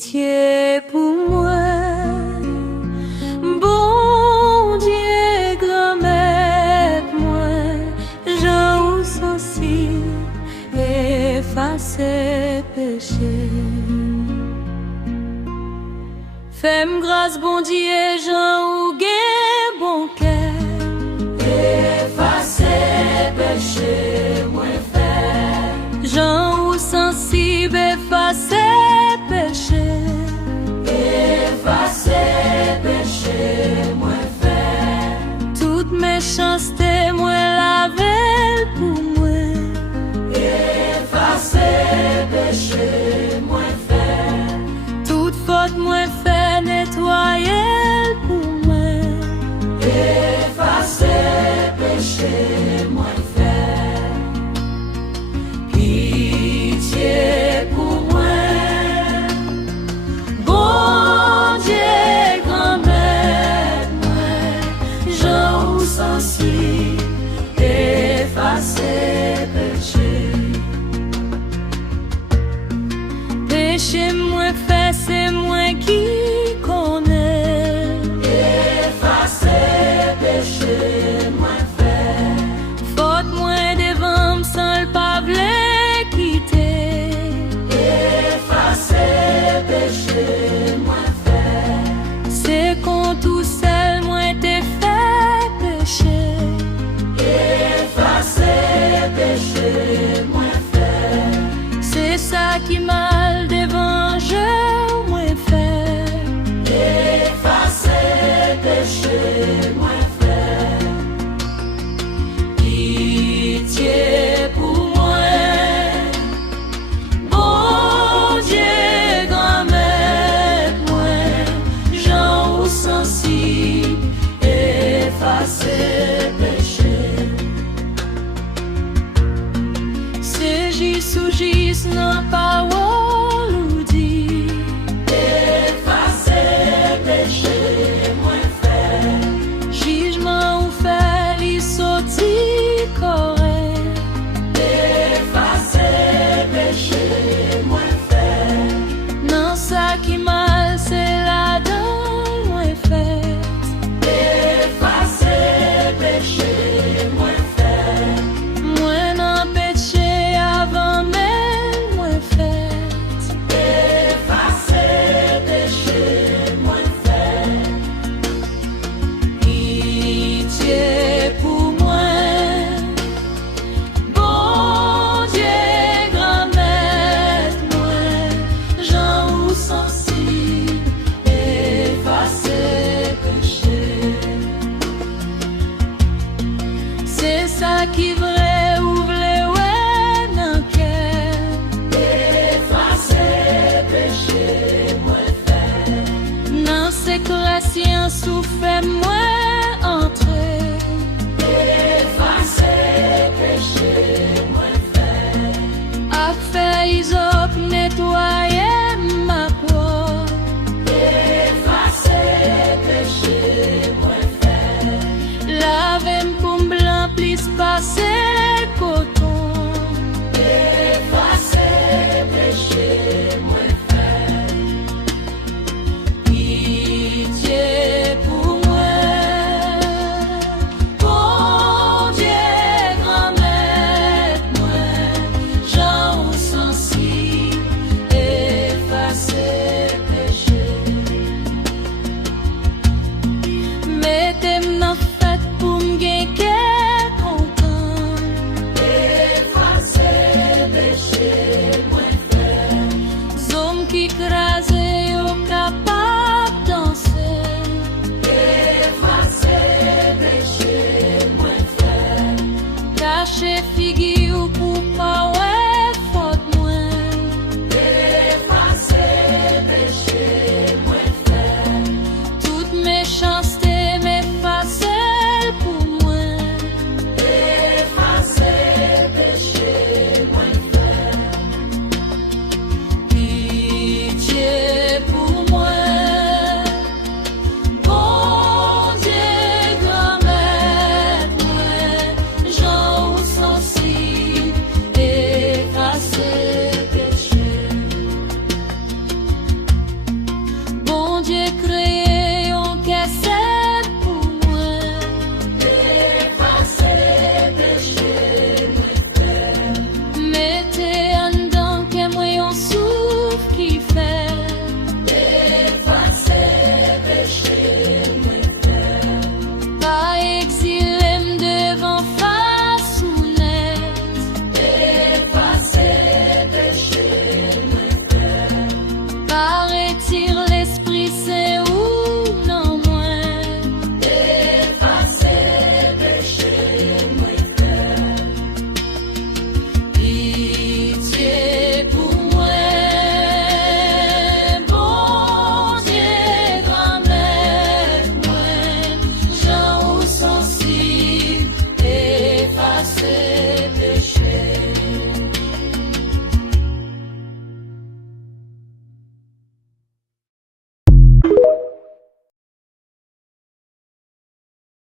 Pitié pour moi, bon Dieu, grand-mère, moi, j'en sensible, effacer péché. Fais-moi grâce, bon Dieu, j'en gain bon cœur, effacer péché, moi faire. J'en sensible, effacer péché, effacer péché, moi faire. Toute méchanceté, moi laver pour moi, effacer péché, moi faire. Toute faute, moi faire nettoyer pour moi, effacer péché, moi faire. Pitié pour moi. Effacer péché. Péché moins fait, c'est moi qui connais. Effacer péché moins fait. Faute moins devant sans le pas v'lait quitter. Effacer péché moins fait. C'est quand tout seul moins t'es fait péché. Effacer péché, moins fait. C'est ça qui mal devant je, moins fait. Effacer péché, moins fait. Pitié pour moi, bon Dieu, grand-mère, moi, j'en sensible, effacer péché. Sous gis non parole ou dit, effacer péché, moins fait. Jugement ou fait, il sorti correct. Effacer péché, moins fait. Non, ça qui mal, c'est la donne, moins fait. Effacer péché, moins fait. Moins non péché avant même moins fait. Effacer péché, moins fait. Pitié pour moi, bon Dieu, grand-mère, moi, j'en sensible, effacer péché. C'est ça qui vrai ouvre les ouais dans cœur. Effacer péché, moins fait. Non, c'est que la science souffre moins entrer. Effacer péché, moins fait. A fait isop nettoyer ma peau. Effacer péché, moins fait. Laver pour blanc, plus passer coton. Effacer péché, moins fait. Pitié pour moi, bon Dieu, grand-mère, moi, j'en sensible, effacer péché. Mettez-moi dans fête pour m'gagner content. Effacer péché, moins fait. Zom qui craint